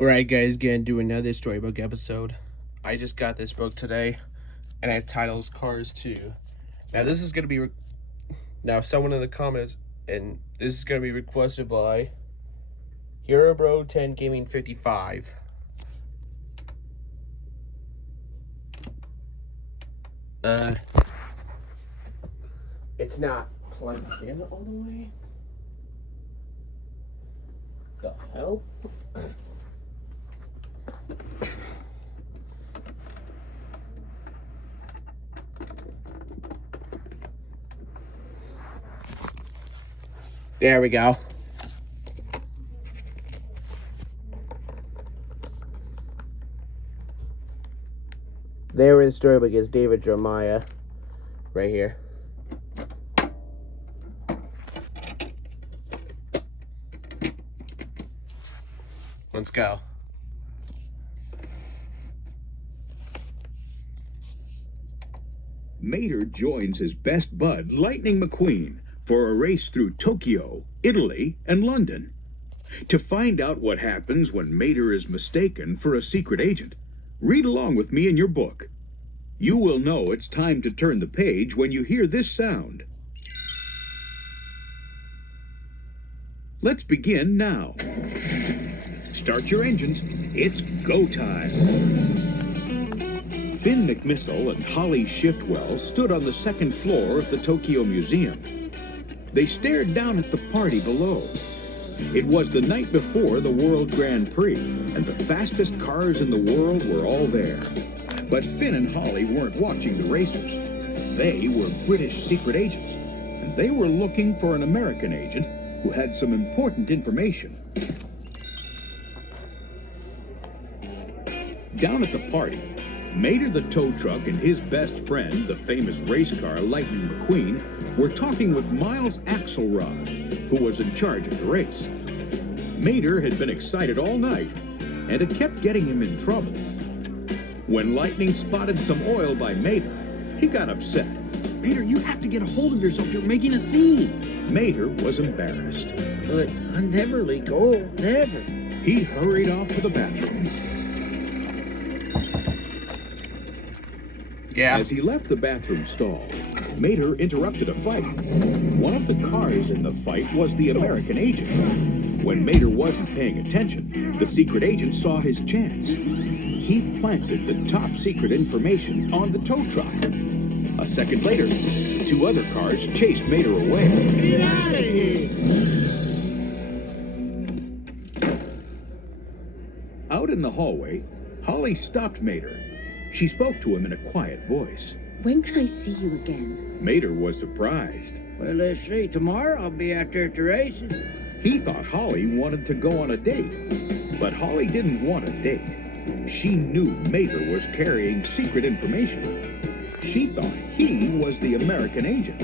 Alright, guys, gonna do another storybook episode. I just got this book today, and it titles Cars 2. Now, this is gonna be. Now, someone in the comments, and this is gonna be requested by Hero Bro 10 Gaming 55. It's not plugged in all the way. The hell? There we go. There where the storybook is, David Jeremiah. Right here. Let's go. Mater joins his best bud, Lightning McQueen, for a race through Tokyo, Italy, and London. To find out what happens when Mater is mistaken for a secret agent, read along with me in your book. You will know it's time to turn the page when you hear this sound. Let's begin now. Start your engines. It's go time. Finn McMissile and Holly Shiftwell stood on the second floor of the Tokyo Museum. They stared down at the party below. It was the night before the World Grand Prix, and the fastest cars in the world were all there. But Finn and Holly weren't watching the racers. They were British secret agents, and they were looking for an American agent who had some important information. Down at the party, Mater the tow truck and his best friend, the famous race car Lightning McQueen, were talking with Miles Axelrod, who was in charge of the race. Mater had been excited all night, and it kept getting him in trouble. When Lightning spotted some oil by Mater, he got upset. Mater, you have to get a hold of yourself. You're making a scene. Mater was embarrassed. But I never leak oil, never. He hurried off to the bathroom. Yeah. As he left the bathroom stall, Mater interrupted a fight. One of the cars in the fight was the American agent. When Mater wasn't paying attention, the secret agent saw his chance. He planted the top secret information on the tow truck. A second later, two other cars chased Mater away. Get out of here! Out in the hallway, Holly stopped Mater. She spoke to him in a quiet voice. When can I see you again? Mater was surprised. Well, let's see. Tomorrow I'll be out there at the races. He thought Holly wanted to go on a date. But Holly didn't want a date. She knew Mater was carrying secret information. She thought he was the American agent.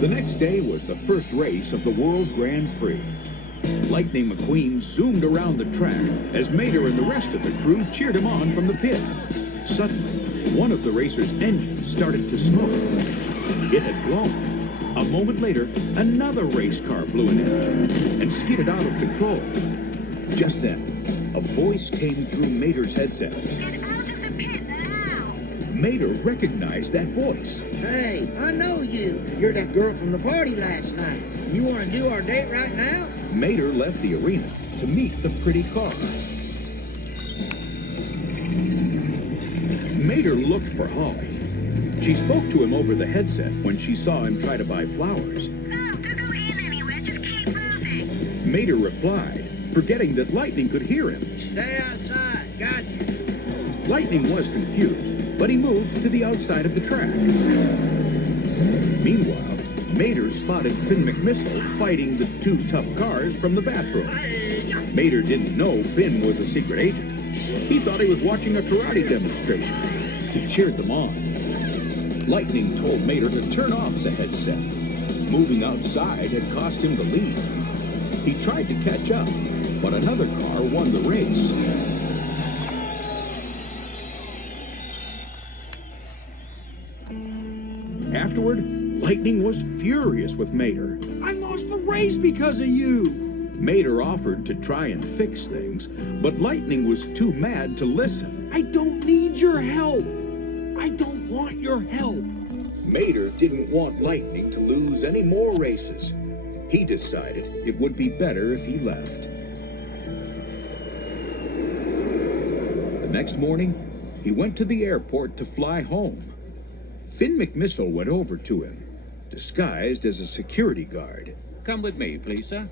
The next day was the first race of the World Grand Prix. Lightning McQueen zoomed around the track as Mater and the rest of the crew cheered him on from the pit. Suddenly, one of the racer's engines started to smoke. It had blown. A moment later, another race car blew an engine and skidded out of control. Just then, a voice came through Mater's headset. Mater recognized that voice. Hey, I know you. You're that girl from the party last night. You want to do our date right now? Mater left the arena to meet the pretty car. Mater looked for Holly. She spoke to him over the headset when she saw him try to buy flowers. No, they're going anywhere. Just keep moving. Mater replied, forgetting that Lightning could hear him. Stay outside. Got you. Lightning was confused, but he moved to the outside of the track. Meanwhile, Mater spotted Finn McMissile fighting the two tough cars from the bathroom. Mater didn't know Finn was a secret agent. He thought he was watching a karate demonstration. He cheered them on. Lightning told Mater to turn off the headset. Moving outside had cost him the lead. He tried to catch up, but another car won the race. Afterward, Lightning was furious with Mater. I lost the race because of you. Mater offered to try and fix things, but Lightning was too mad to listen. I don't need your help. I don't want your help. Mater didn't want Lightning to lose any more races. He decided it would be better if he left. The next morning, he went to the airport to fly home. Finn McMissile went over to him, disguised as a security guard. Come with me, please, sir.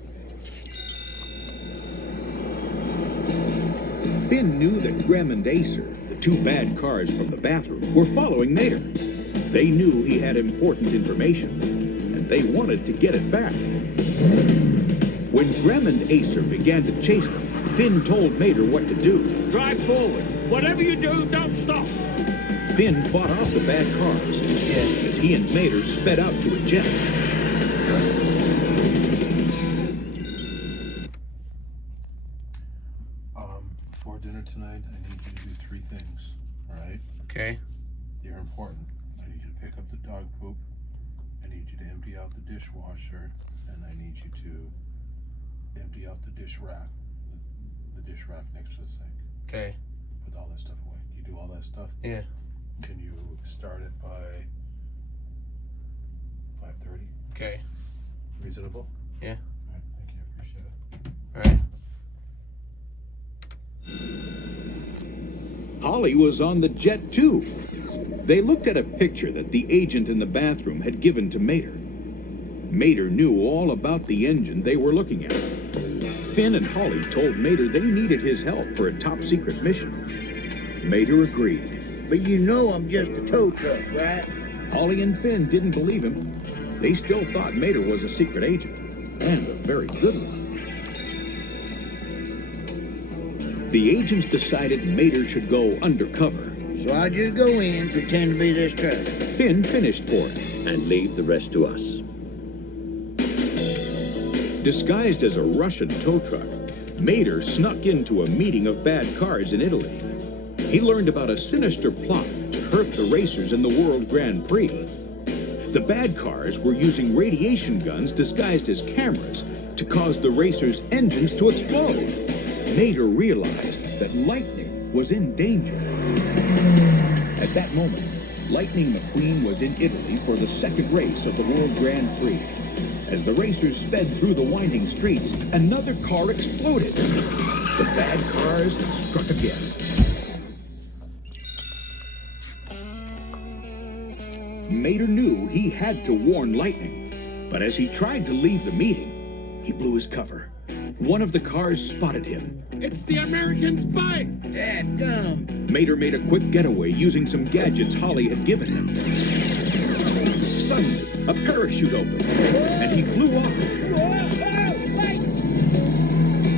Finn knew that Grem and Acer, the two bad cars from the bathroom, were following Mater. They knew he had important information, and they wanted to get it back. When Grem and Acer began to chase them, Finn told Mater what to do. Drive forward. Whatever you do, don't stop. Finn fought off the bad cars as he and Mater sped out to a jet. Before dinner tonight, I need you to do 3 things, all right? Okay. They're important. I need you to pick up the dog poop. I need you to empty out the dishwasher, and I need you to empty out the dish rack, the dish rack next to the sink. Okay. Put all that stuff away. You do all that stuff? Yeah. Can you start it by 5:30? Okay. Reasonable? Yeah. All right, thank you. Appreciate it. All right. Holly was on the jet too. They looked at a picture that the agent in the bathroom had given to Mater. Mater knew all about the engine they were looking at. Finn and Holly told Mater they needed his help for a top-secret mission. Mater agreed. But you know I'm just a tow truck, right? Holly and Finn didn't believe him. They still thought Mater was a secret agent, and a very good one. The agents decided Mater should go undercover. So I just go in, pretend to be this truck. Finn finished for it. And leave the rest to us. Disguised as a Russian tow truck, Mater snuck into a meeting of bad cars in Italy. He learned about a sinister plot to hurt the racers in the World Grand Prix. The bad cars were using radiation guns disguised as cameras to cause the racers' engines to explode. Mater realized that Lightning was in danger. At that moment, Lightning McQueen was in Italy for the second race of the World Grand Prix. As the racers sped through the winding streets, another car exploded. The bad cars had struck again. Mater knew he had to warn Lightning, but as he tried to leave the meeting, he blew his cover. One of the cars spotted him. It's the American spy. Dadgum. Mater made a quick getaway using some gadgets Holly had given him. Suddenly, a parachute opened, and he flew off.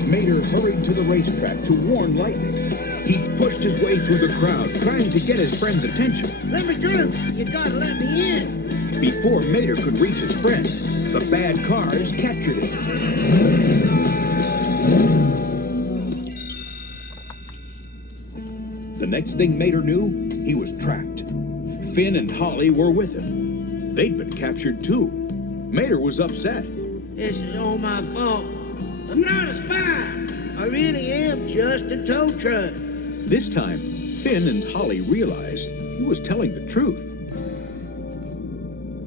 Mater hurried to the racetrack to warn Lightning. He pushed his way through the crowd, trying to get his friend's attention. Let me through. You gotta let me in. Before Mater could reach his friend, the bad cars captured him. The next thing Mater knew, he was trapped. Finn and Holly were with him. They'd been captured too. Mater was upset. This is all my fault. I'm not a spy. I really am just a tow truck. This time, Finn and Holly realized he was telling the truth.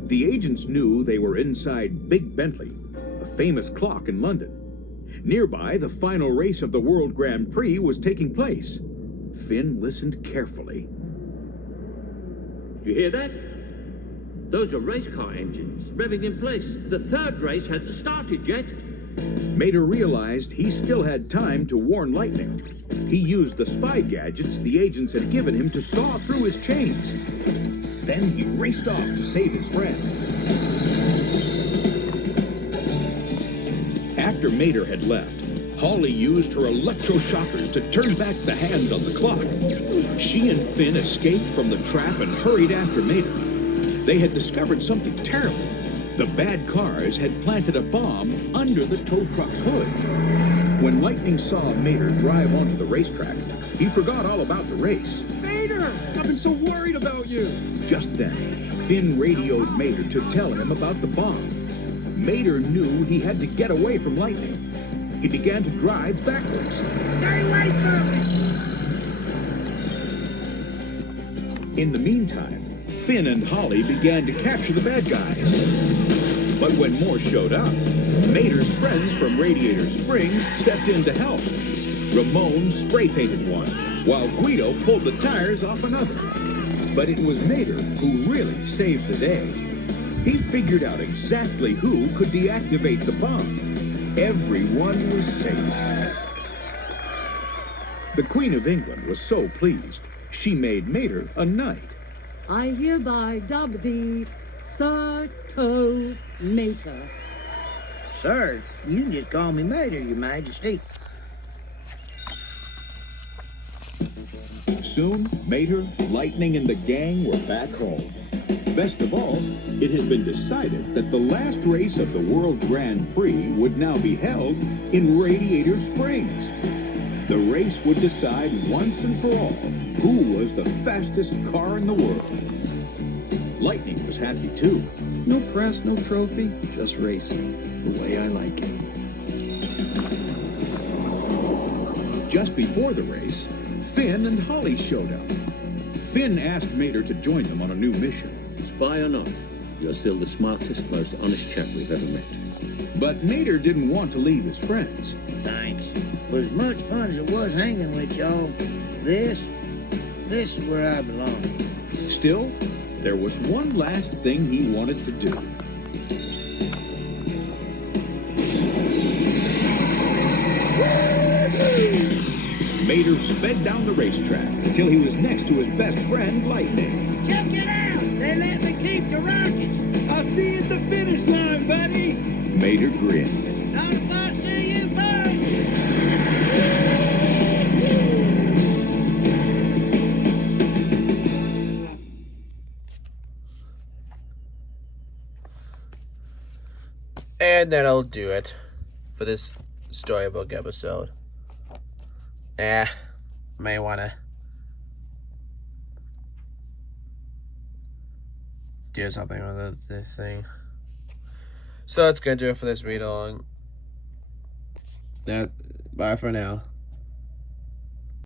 The agents knew they were inside Big Bentley, a famous clock in London. Nearby, the final race of the World Grand Prix was taking place. Finn listened carefully. You hear that? Those are race car engines, revving in place. The third race hasn't started yet. Mater realized he still had time to warn Lightning. He used the spy gadgets the agents had given him to saw through his chains. Then he raced off to save his friend. After Mater had left, Holly used her electroshockers to turn back the hand on the clock. She and Finn escaped from the trap and hurried after Mater. They had discovered something terrible. The bad cars had planted a bomb under the tow truck's hood. When Lightning saw Mater drive onto the racetrack, he forgot all about the race. Mater, I've been so worried about you. Just then, Finn radioed Mater to tell him about the bomb. Mater knew he had to get away from Lightning. he began to drive backwards. Stay away from me! In the meantime, Finn and Holly began to capture the bad guys. But when more showed up, Mater's friends from Radiator Springs stepped in to help. Ramon spray-painted one, while Guido pulled the tires off another. But it was Mater who really saved the day. He figured out exactly who could deactivate the bomb. Everyone was safe. The Queen of England was so pleased, she made Mater a knight. I hereby dub thee Sir Toe Mater. Sir, you can just call me Mater, Your Majesty. Soon, Mater, Lightning, and the gang were back home. Best of all, it had been decided that the last race of the World Grand Prix would now be held in Radiator Springs. The race would decide once and for all who was the fastest car in the world. Lightning was happy too. No press, no trophy, just racing. The way I like it. Just before the race, Finn and Holly showed up. Finn asked Mater to join them on a new mission. Spy or not, you're still the smartest, most honest chap we've ever met. But Mater didn't want to leave his friends. Thanks. For as much fun as it was hanging with y'all, this is where I belong. Still, there was one last thing he wanted to do. Mater sped down the racetrack until he was next to his best friend, Lightning. Check it out! They let me keep the rockets! I'll see you at the finish line, buddy. Mater grinned. Not if I see you first! And that'll do it for this storybook episode. May wanna do something with this thing. So that's gonna do it for this read along. Bye for now.